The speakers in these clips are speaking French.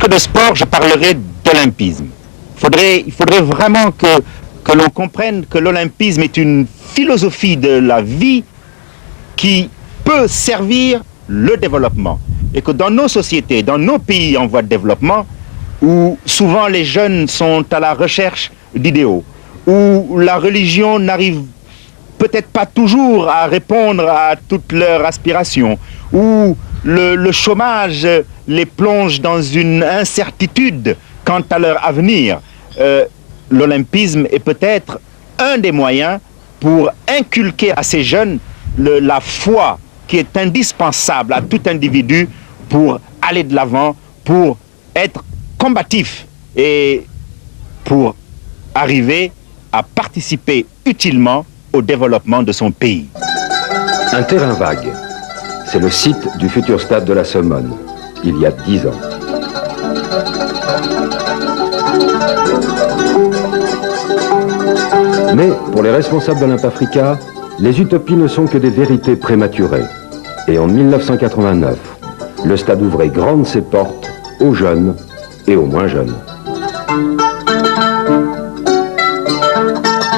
que de sport, je parlerai d'olympisme. Il faudrait vraiment que l'on comprenne que l'olympisme est une philosophie de la vie qui peut servir le développement. Et que dans nos sociétés, dans nos pays en voie de développement, où souvent les jeunes sont à la recherche d'idéaux, où la religion n'arrive peut-être pas toujours à répondre à toutes leurs aspirations, où le chômage les plonge dans une incertitude quant à leur avenir, l'olympisme est peut-être un des moyens pour inculquer à ces jeunes la foi qui est indispensable à tout individu pour aller de l'avant, pour être combatif et pour arriver à participer utilement au développement de son pays. Un terrain vague, c'est le site du futur stade de la Somone, il y a 10 ans. Mais pour les responsables d'Olympe-Africa, les utopies ne sont que des vérités prématurées. Et en 1989, le stade ouvrait grandes ses portes aux jeunes et aux moins jeunes.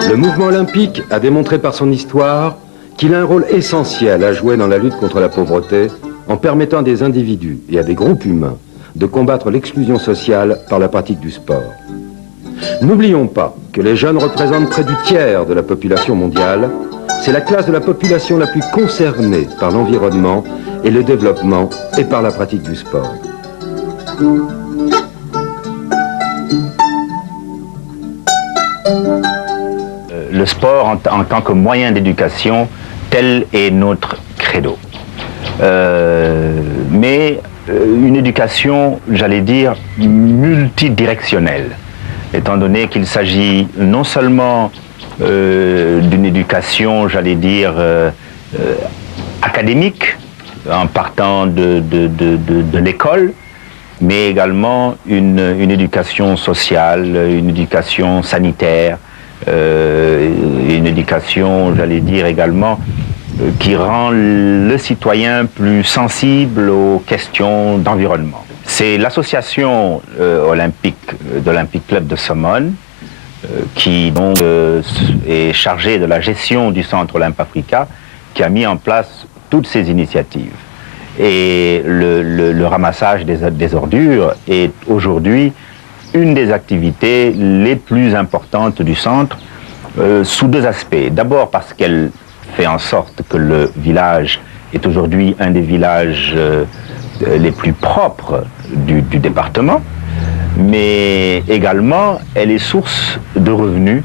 Le mouvement olympique a démontré par son histoire qu'il a un rôle essentiel à jouer dans la lutte contre la pauvreté en permettant à des individus et à des groupes humains de combattre l'exclusion sociale par la pratique du sport. N'oublions pas que les jeunes représentent près du tiers de la population mondiale. C'est la classe de la population la plus concernée par l'environnement et le développement et par la pratique du sport. Le sport en tant que moyen d'éducation, tel est notre credo. Mais une éducation, j'allais dire, multidirectionnelle, étant donné qu'il s'agit non seulement d'une éducation, j'allais dire, académique, en partant de l'école, mais également une éducation sociale, une éducation sanitaire, une éducation, j'allais dire également, qui rend le citoyen plus sensible aux questions d'environnement. C'est l'association olympique de l'Olympic Club de Somone qui donc est chargée de la gestion du centre Olympe-Africa qui a mis en place toutes ces initiatives. Et le ramassage des ordures est aujourd'hui une des activités les plus importantes du centre sous deux aspects. D'abord parce qu'elle fait en sorte que le village est aujourd'hui un des villages les plus propres du département, mais également elle est source de revenus,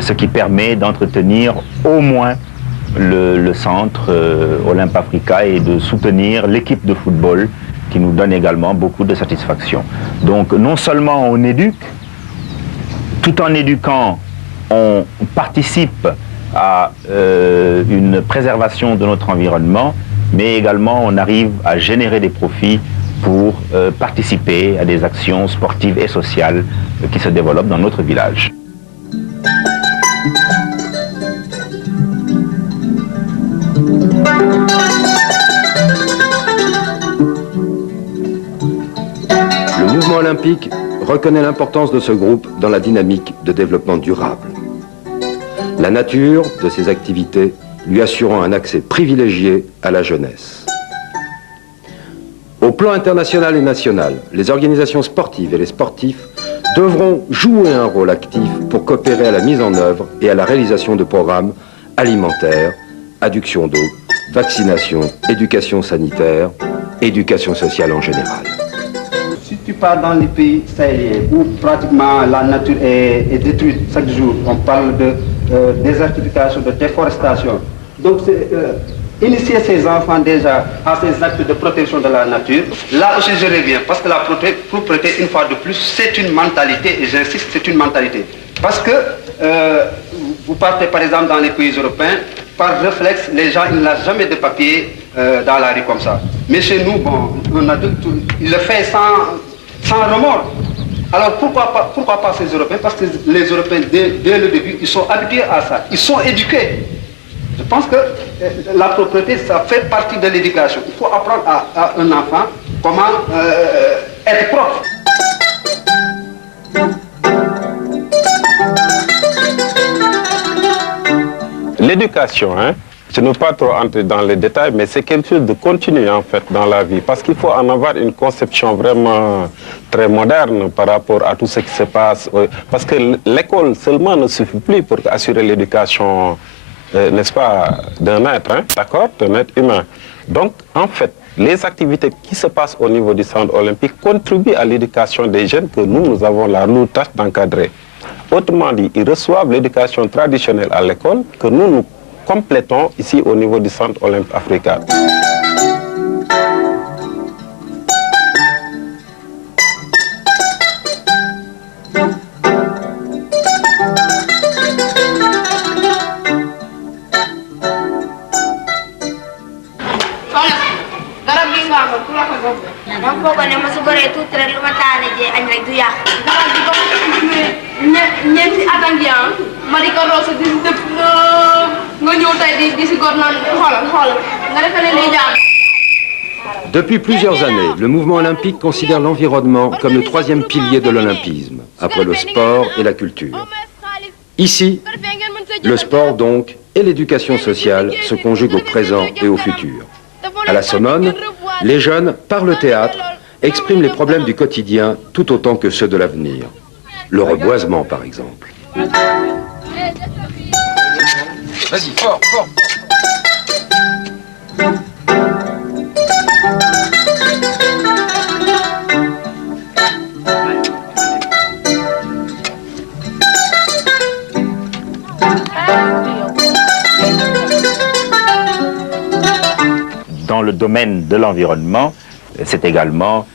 ce qui permet d'entretenir au moins le centre Olympe-Africa et de soutenir l'équipe de football qui nous donne également beaucoup de satisfaction. Donc non seulement on éduque, tout en éduquant, on participe à une préservation de notre environnement, mais également on arrive à générer des profits pour participer à des actions sportives et sociales qui se développent dans notre village. Le mouvement olympique reconnaît l'importance de ce groupe dans la dynamique de développement durable. La nature de ses activités lui assurant un accès privilégié à la jeunesse. Au plan international et national, les organisations sportives et les sportifs devront jouer un rôle actif pour coopérer à la mise en œuvre et à la réalisation de programmes alimentaires, adduction d'eau, vaccination, éducation sanitaire, éducation sociale en général. Si tu pars dans les pays sahéliens où pratiquement la nature est détruite chaque jour, on parle de désertification, de déforestation. Donc initier ces enfants déjà à ces actes de protection de la nature, là aussi je reviens, parce que la propreté, une fois de plus, c'est une mentalité, et j'insiste, c'est une mentalité. Parce que vous partez par exemple dans les pays européens, par réflexe, les gens, ils n'ont jamais de papier dans la rue comme ça. Mais chez nous, bon, un adulte, il le fait sans remords. Alors pourquoi pas ces Européens? Parce que les Européens, dès le début, ils sont habitués à ça. Ils sont éduqués. Je pense que la propreté, ça fait partie de l'éducation. Il faut apprendre à un enfant comment être propre. l'éducation, hein, je ne veux pas trop entrer dans les détails, mais c'est quelque chose de continu en fait dans la vie, parce qu'il faut en avoir une conception vraiment très moderne par rapport à tout ce qui se passe, parce que l'école seulement ne suffit plus pour assurer l'éducation, n'est-ce pas, d'un être, hein, d'accord, d'un être humain. Donc en fait, les activités qui se passent au niveau du centre olympique contribuent à l'éducation des jeunes que nous avons la lourde tâche d'encadrer. Autrement dit, ils reçoivent l'éducation traditionnelle à l'école que nous complétons ici au niveau du centre olympique africain. Depuis plusieurs années, le mouvement olympique considère l'environnement comme le troisième pilier de l'olympisme, après le sport et la culture. Ici, le sport donc et l'éducation sociale se conjuguent au présent et au futur. À la Somone, les jeunes, par le théâtre, expriment les problèmes du quotidien tout autant que ceux de l'avenir. Le reboisement, par exemple. Vas-y, fort, fort. Dans le domaine de l'environnement, c'est également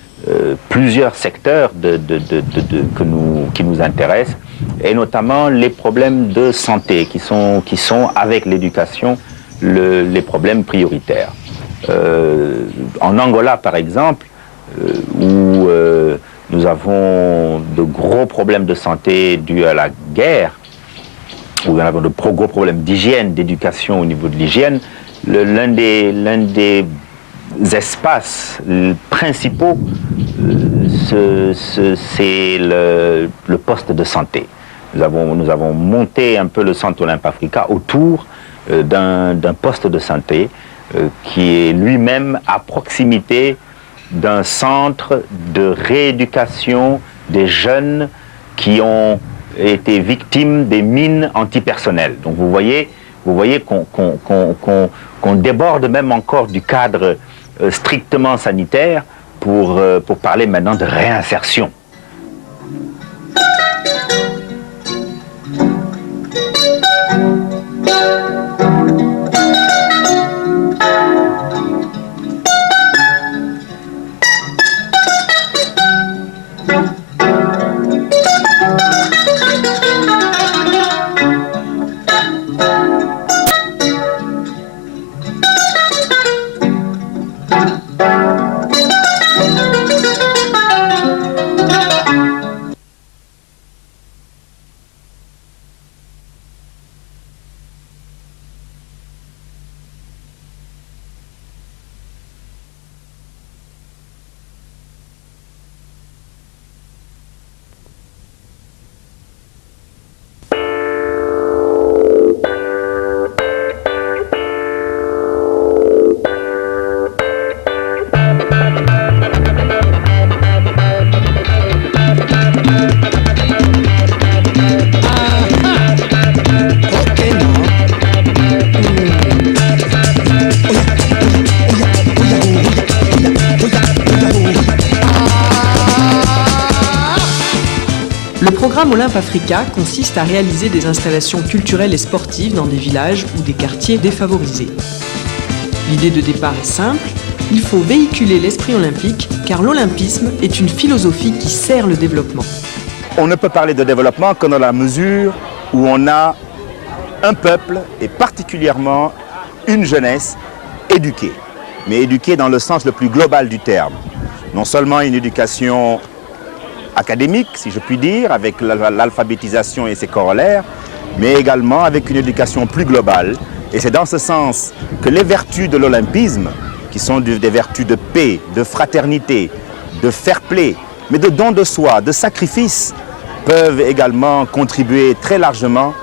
plusieurs secteurs qui nous intéressent, et notamment les problèmes de santé qui sont avec l'éducation les problèmes prioritaires. En Angola, par exemple, où nous avons de gros problèmes de santé dus à la guerre, où nous avons de gros problèmes d'hygiène, d'éducation au niveau de l'hygiène, l'un des espaces principaux, c'est le poste de santé. Nous avons monté un peu le centre Olympe Africa autour d'un poste de santé qui est lui-même à proximité d'un centre de rééducation des jeunes qui ont été victimes des mines antipersonnelles. Donc vous voyez qu'on déborde même encore du cadre strictement sanitaire pour parler maintenant de réinsertion. Le programme Olympe Africa consiste à réaliser des installations culturelles et sportives dans des villages ou des quartiers défavorisés. L'idée de départ est simple, il faut véhiculer l'esprit olympique car l'olympisme est une philosophie qui sert le développement. On ne peut parler de développement que dans la mesure où on a un peuple et particulièrement une jeunesse éduquée, mais éduquée dans le sens le plus global du terme. Non seulement une éducation académique, si je puis dire, avec l'alphabétisation et ses corollaires, mais également avec une éducation plus globale. Et c'est dans ce sens que les vertus de l'olympisme, qui sont des vertus de paix, de fraternité, de fair play, mais de don de soi, de sacrifice, peuvent également contribuer très largement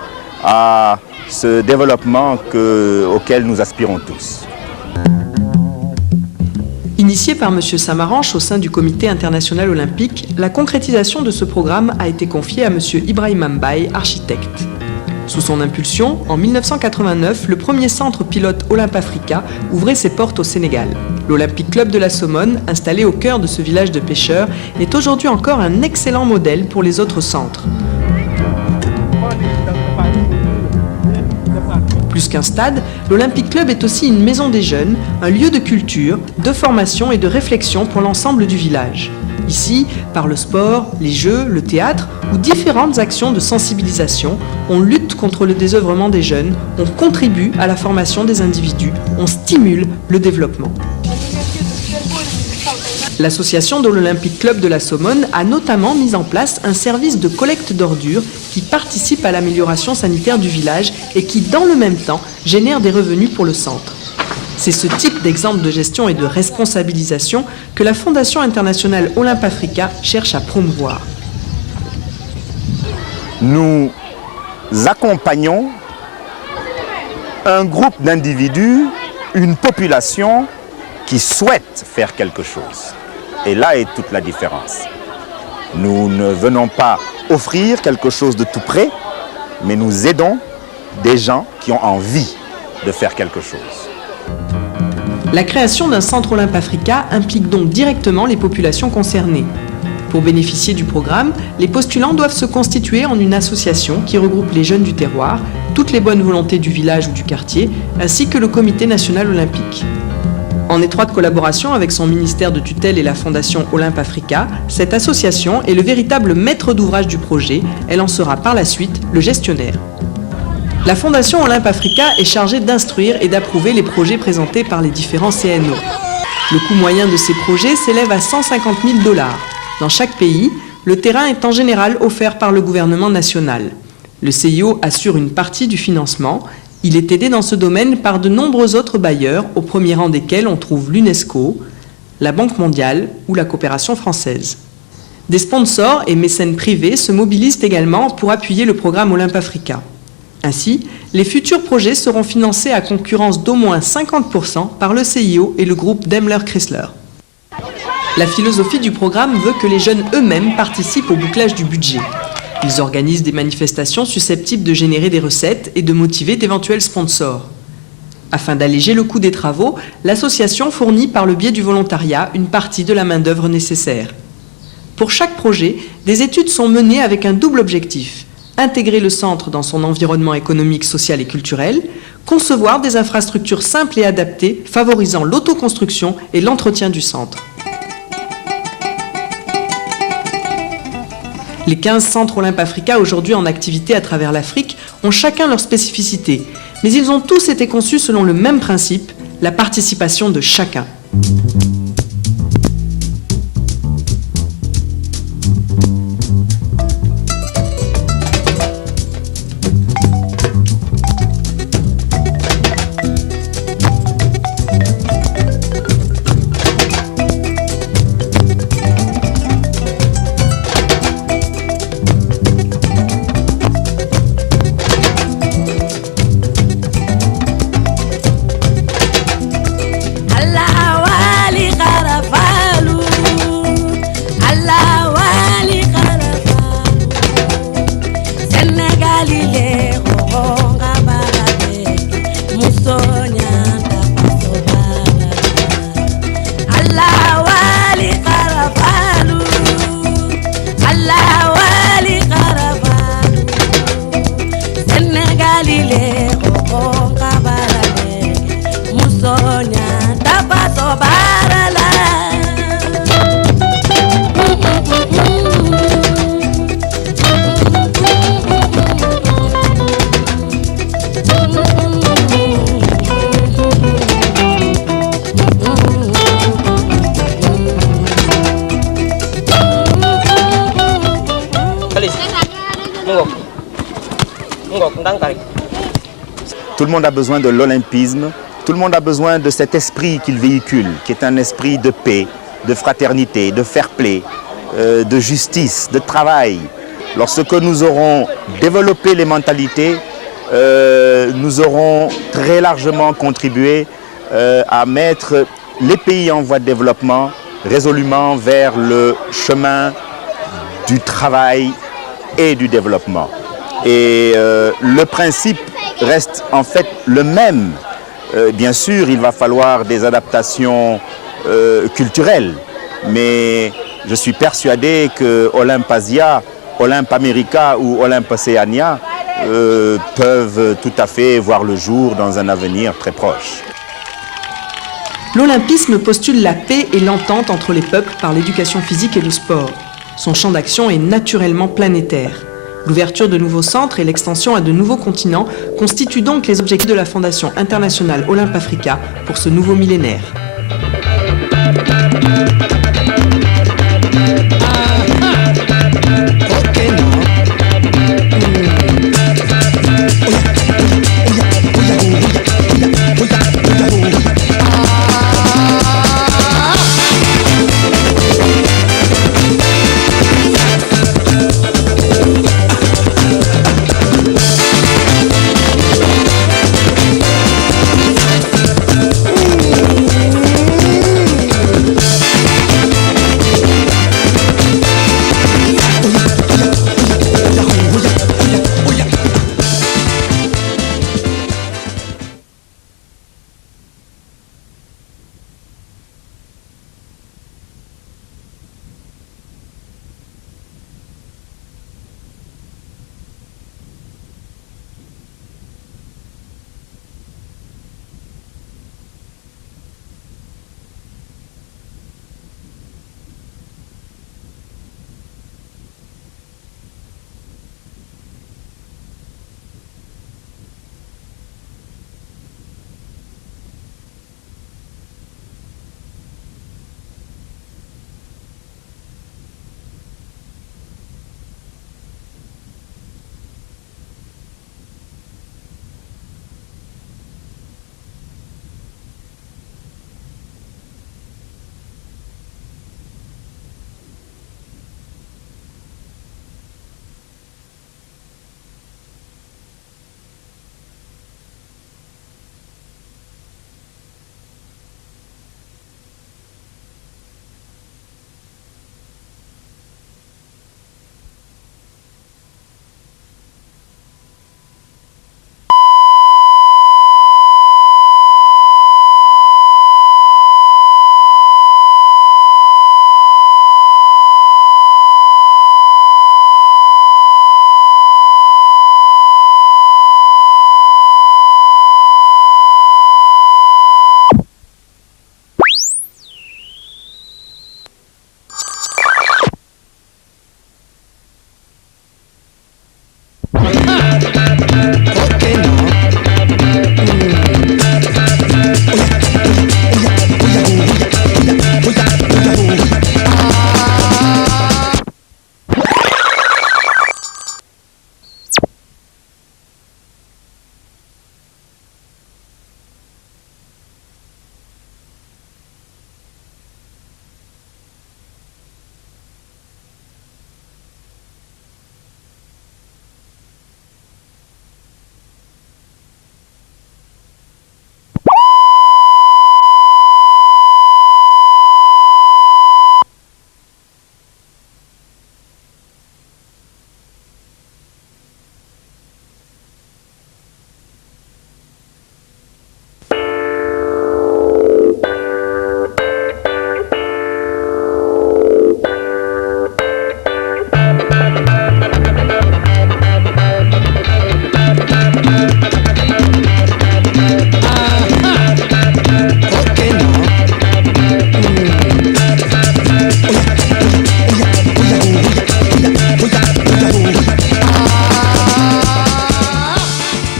à ce développement auquel nous aspirons tous. Initiée par M. Samaranch au sein du Comité international olympique, la concrétisation de ce programme a été confiée à M. Ibrahima Mbaye, architecte. Sous son impulsion, en 1989, le premier centre pilote Olympe-Africa ouvrait ses portes au Sénégal. L'Olympique Club de la Somone, installé au cœur de ce village de pêcheurs, est aujourd'hui encore un excellent modèle pour les autres centres. Plus qu'un stade, l'Olympique Club est aussi une maison des jeunes, un lieu de culture, de formation et de réflexion pour l'ensemble du village. Ici, par le sport, les jeux, le théâtre ou différentes actions de sensibilisation, on lutte contre le désœuvrement des jeunes, on contribue à la formation des individus, on stimule le développement. L'association de l'Olympique Club de la Somone a notamment mis en place un service de collecte d'ordures qui participe à l'amélioration sanitaire du village et qui, dans le même temps, génère des revenus pour le centre. C'est ce type d'exemple de gestion et de responsabilisation que la Fondation internationale Olympe-Africa cherche à promouvoir. Nous accompagnons un groupe d'individus, une population qui souhaite faire quelque chose. Et là est toute la différence. Nous ne venons pas offrir quelque chose de tout près, mais nous aidons des gens qui ont envie de faire quelque chose. La création d'un centre Olympe-Africa implique donc directement les populations concernées. Pour bénéficier du programme, les postulants doivent se constituer en une association qui regroupe les jeunes du terroir, toutes les bonnes volontés du village ou du quartier, ainsi que le Comité national olympique. En étroite collaboration avec son ministère de tutelle et la Fondation Olympe-Africa, cette association est le véritable maître d'ouvrage du projet. Elle en sera par la suite le gestionnaire. La Fondation Olympe-Africa est chargée d'instruire et d'approuver les projets présentés par les différents CNO. Le coût moyen de ces projets s'élève à 150 000 $. Dans chaque pays, le terrain est en général offert par le gouvernement national. Le CIO assure une partie du financement. Il est aidé dans ce domaine par de nombreux autres bailleurs, au premier rang desquels on trouve l'UNESCO, la Banque mondiale ou la coopération française. Des sponsors et mécènes privés se mobilisent également pour appuyer le programme Olympe-Africa. Ainsi, les futurs projets seront financés à concurrence d'au moins 50% par le CIO et le groupe Daimler-Chrysler. La philosophie du programme veut que les jeunes eux-mêmes participent au bouclage du budget. Ils organisent des manifestations susceptibles de générer des recettes et de motiver d'éventuels sponsors. Afin d'alléger le coût des travaux, l'association fournit par le biais du volontariat une partie de la main-d'œuvre nécessaire. Pour chaque projet, des études sont menées avec un double objectif: intégrer le centre dans son environnement économique, social et culturel, concevoir des infrastructures simples et adaptées favorisant l'autoconstruction et l'entretien du centre. Les 15 centres Olympe-Africa aujourd'hui en activité à travers l'Afrique ont chacun leur spécificité, mais ils ont tous été conçus selon le même principe, la participation de chacun. Tout le monde a besoin de l'olympisme, tout le monde a besoin de cet esprit qu'il véhicule, qui est un esprit de paix, de fraternité, de fair play, de justice, de travail. Lorsque nous aurons développé les mentalités, nous aurons très largement contribué à mettre les pays en voie de développement résolument vers le chemin du travail et du développement. Et le principe reste en fait le même. Bien sûr, il va falloir des adaptations culturelles, mais je suis persuadé que Olympe Asia, Olympe America ou Olympe Oceania peuvent tout à fait voir le jour dans un avenir très proche. L'olympisme postule la paix et l'entente entre les peuples par l'éducation physique et le sport. Son champ d'action est naturellement planétaire. L'ouverture de nouveaux centres et l'extension à de nouveaux continents constituent donc les objectifs de la Fondation internationale Olympe Africa pour ce nouveau millénaire.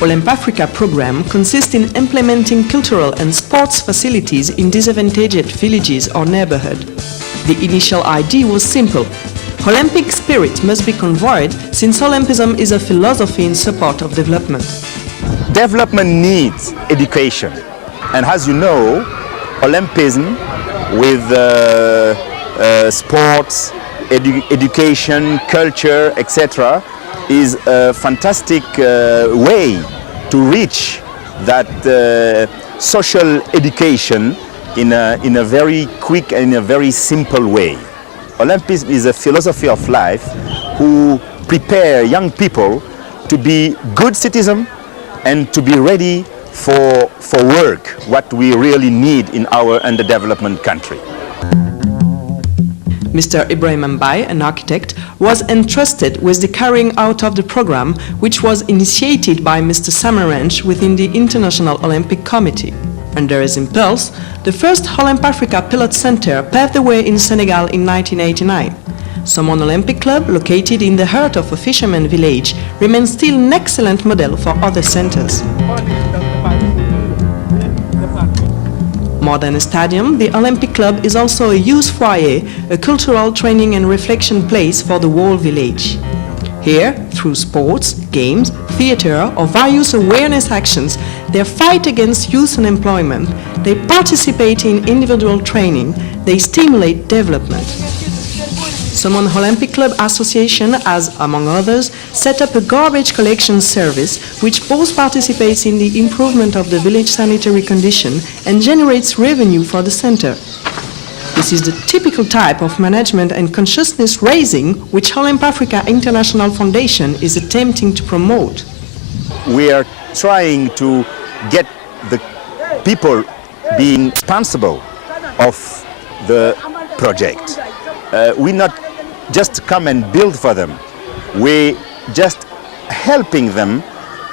Olympe Africa program consists in implementing cultural and sports facilities in disadvantaged villages or neighborhood. The initial idea was simple. Olympic spirit must be conveyed since Olympism is a philosophy in support of development. Development needs education. And as you know, Olympism with sports, education, culture, etc. is a fantastic way to reach that social education in a very quick and in a very simple way. Olympism is a philosophy of life who prepare young people to be good citizens and to be ready for work, what we really need in our underdevelopment country. Mr. Ibrahim Mbaye, an architect, was entrusted with the carrying out of the program, which was initiated by Mr. Samaranch within the International Olympic Committee. Under his impulse, the first Olymp Africa Pilot Center paved the way in Senegal in 1989. Somone Olympic Club, located in the heart of a fisherman village, remains still an excellent model for other centers. More than a stadium, the Olympic Club is also a youth foyer, a cultural training and reflection place for the whole village. Here, through sports, games, theater or various awareness actions, they fight against youth unemployment, they participate in individual training, they stimulate development. Somone Olympic Club Association has, among others, set up a garbage collection service which both participates in the improvement of the village sanitary condition and generates revenue for the center. This is the typical type of management and consciousness raising which Olymp Africa International Foundation is attempting to promote. We are trying to get the people being responsible of the project. We not just come and build for them. We just helping them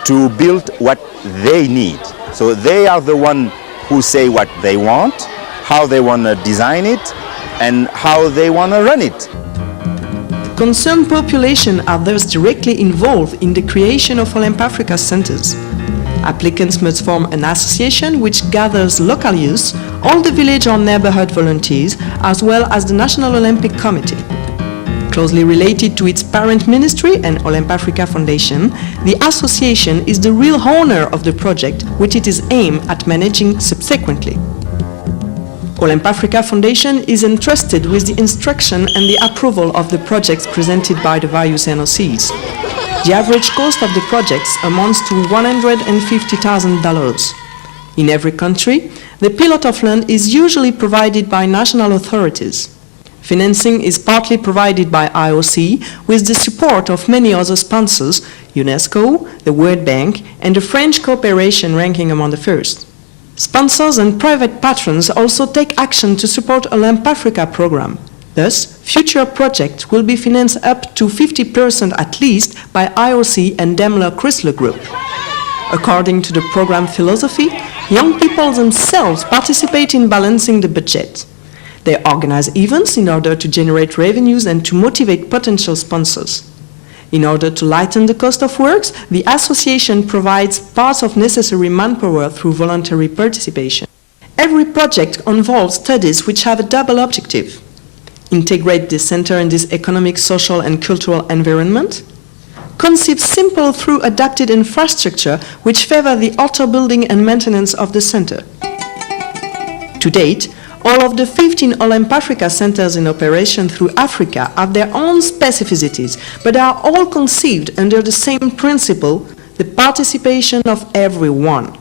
to build what they need. So they are the one who say what they want, how they want to design it, and how they want to run it. Concerned population are thus directly involved in the creation of Olymp Africa centers. Applicants must form an association which gathers local youth, all the village or neighborhood volunteers, as well as the National Olympic Committee. Closely related to its parent ministry and Olymp Africa Foundation, the association is the real owner of the project, which it is aimed at managing subsequently. Olymp Africa Foundation is entrusted with the instruction and the approval of the projects presented by the various NOCs. The average cost of the projects amounts to $150,000. In every country, the plot of land is usually provided by national authorities. Financing is partly provided by IOC with the support of many other sponsors, UNESCO, the World Bank, and the French cooperation ranking among the first. Sponsors and private patrons also take action to support Olymp Africa program. Thus, future projects will be financed up to 50% at least by IOC and Daimler Chrysler Group. According to the program philosophy, young people themselves participate in balancing the budget. They organize events in order to generate revenues and to motivate potential sponsors. In order to lighten the cost of works, the association provides parts of necessary manpower through voluntary participation. Every project involves studies which have a double objective: integrate the center in this economic, social and cultural environment, conceive simple through adapted infrastructure which favor the outer building and maintenance of the center. To date, all of the 15 Olymp Africa centers in operation through Africa have their own specificities, but are all conceived under the same principle, the participation of everyone.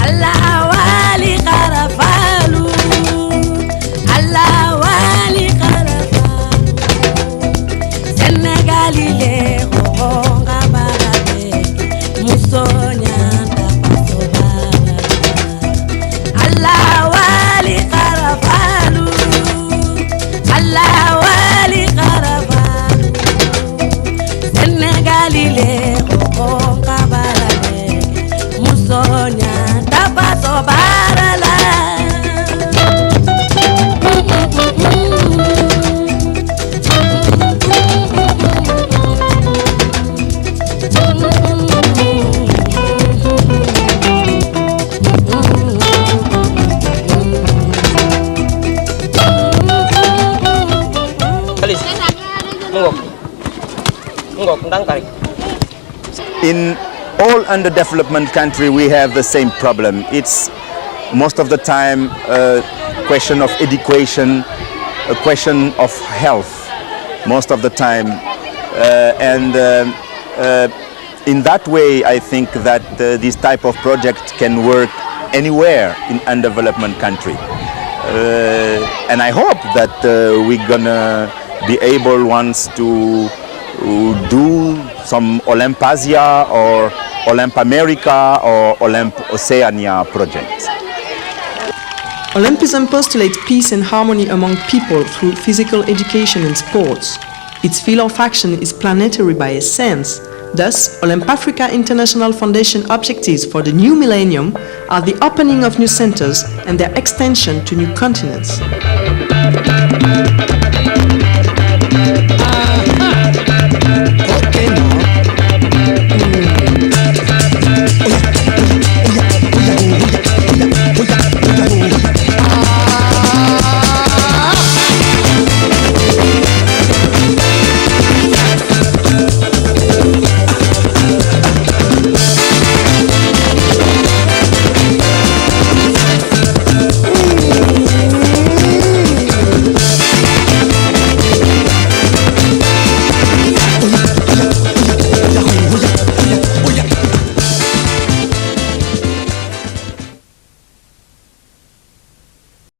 Allah wali karafalu In all underdevelopment countries, we have the same problem. It's most of the time a question of education, a question of health, most of the time. In that way, I think that this type of project can work anywhere in undevelopment country. And I hope that we're gonna be able once to do some Olymp-Asia or Olymp-America or Olymp-Oceania projects. Olympism postulates peace and harmony among people through physical education and sports. Its field of action is planetary by essence. Thus, Olymp Africa International Foundation objectives for the new millennium are the opening of new centers and their extension to new continents.